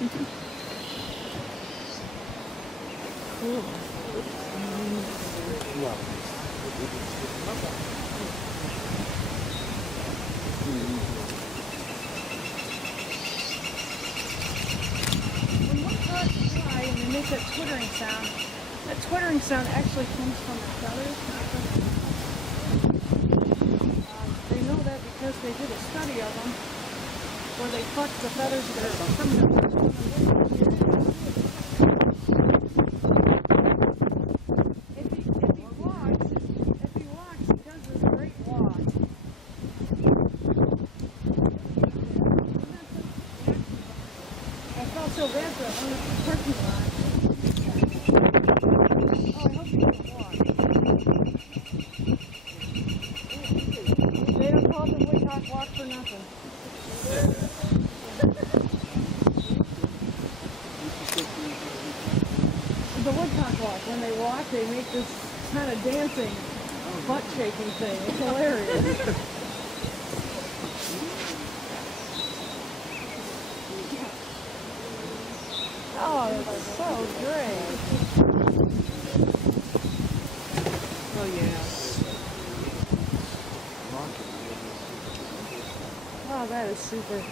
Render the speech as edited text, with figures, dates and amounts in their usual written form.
Cool. When woodcocks fly and they make that twittering sound actually comes from their feathers. They know that because they did a study of them where they plucked the feathers that are from their If he walks, he does this great walk. I felt so bad for him on the parking lot. Oh, I hope he can walk. They don't call them woodcock walk for nothing. The woodcock walk. When they walk, they make this kind of dancing, butt-shaking thing. It's hilarious. Oh, it's so great. Oh yeah. Oh, that is super.